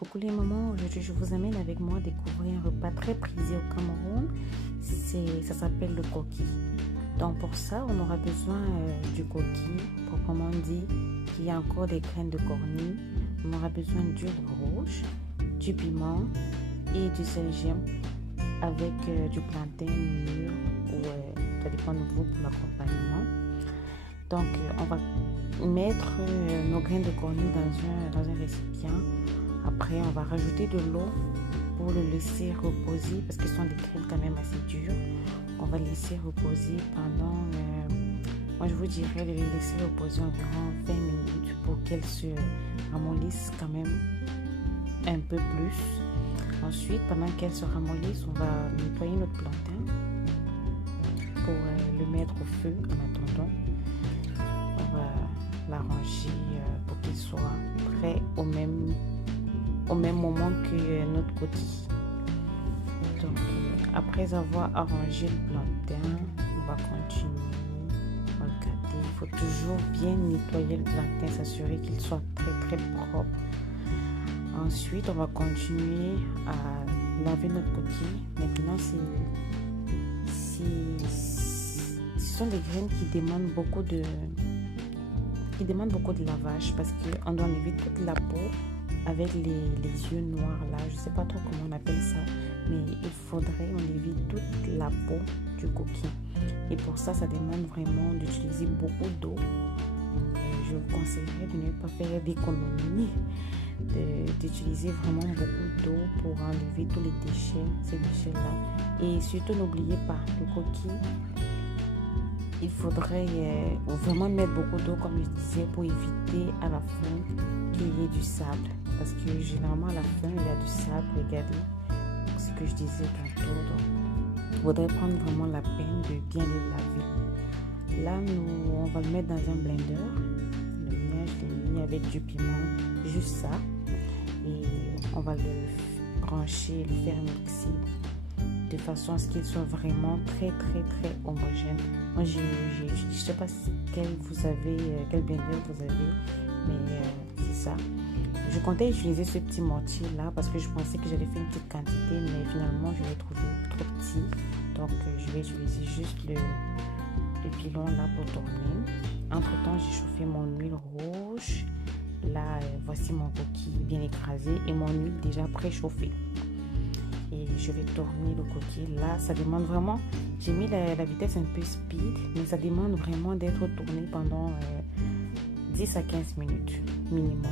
Coucou les mamans, aujourd'hui je vous amène avec moi découvrir un repas très prisé au Cameroun. Ça s'appelle le coquille. Donc pour ça, on aura besoin du coquille, proprement dit, qui a encore des graines de cornille. On aura besoin d'huile rouge, du piment et du gingembre avec du plantain mûr ou ça dépend de vous pour l'accompagnement. Donc on va mettre nos graines de cornille dans un récipient. Après, on va rajouter de l'eau pour le laisser reposer parce que ce sont des graines quand même assez dures. On va laisser reposer pendant, moi je vous dirais de les laisser reposer environ 20 minutes pour qu'elles se ramollissent quand même un peu plus. Ensuite, pendant qu'elles se ramollissent, on va nettoyer notre plantain pour le mettre au feu en attendant. On va l'arranger pour qu'il soit prêt au même moment que notre coquille. Donc après avoir arrangé le plantain, on va continuer. Regardez, il faut toujours bien nettoyer le plantain, s'assurer qu'il soit très propre. Ensuite, on va continuer à laver notre coquille. Maintenant, ce sont des graines qui demandent beaucoup de lavage parce qu'on doit enlever toute la peau avec les yeux noirs là, je sais pas trop comment on appelle ça, mais il faudrait enlever toute la peau du coquille. Et pour ça, ça demande vraiment d'utiliser beaucoup d'eau. Je vous conseillerais de ne pas faire d'économie, d'utiliser vraiment beaucoup d'eau pour enlever tous les déchets, ces déchets là. Et surtout, n'oubliez pas, le coquille, il faudrait vraiment mettre beaucoup d'eau, comme je disais, pour éviter à la fin qu'il y ait du sable. Parce que généralement, à la fin, il y a du sable, regardez, ce que je disais tantôt. Donc, il faudrait prendre vraiment la peine de bien les laver. Là, on va le mettre dans un blender. Le mien, je l'ai mis avec du piment, juste ça. Et on va le brancher, le faire mixer de façon à ce qu'il soit vraiment très homogène. Moi, je ne sais pas quel blender vous avez, mais c'est ça. Je comptais utiliser ce petit mortier là parce que je pensais que j'allais faire une petite quantité, mais finalement je l'ai trouvé trop petit. Donc je vais utiliser juste le pilon là pour tourner. Entre temps, j'ai chauffé mon huile rouge. Là, voici mon coquille bien écrasé et mon huile déjà préchauffée. Et je vais tourner le coquille. Là, ça demande vraiment, j'ai mis la vitesse un peu speed, mais ça demande vraiment d'être tourné pendant 10 à 15 minutes minimum.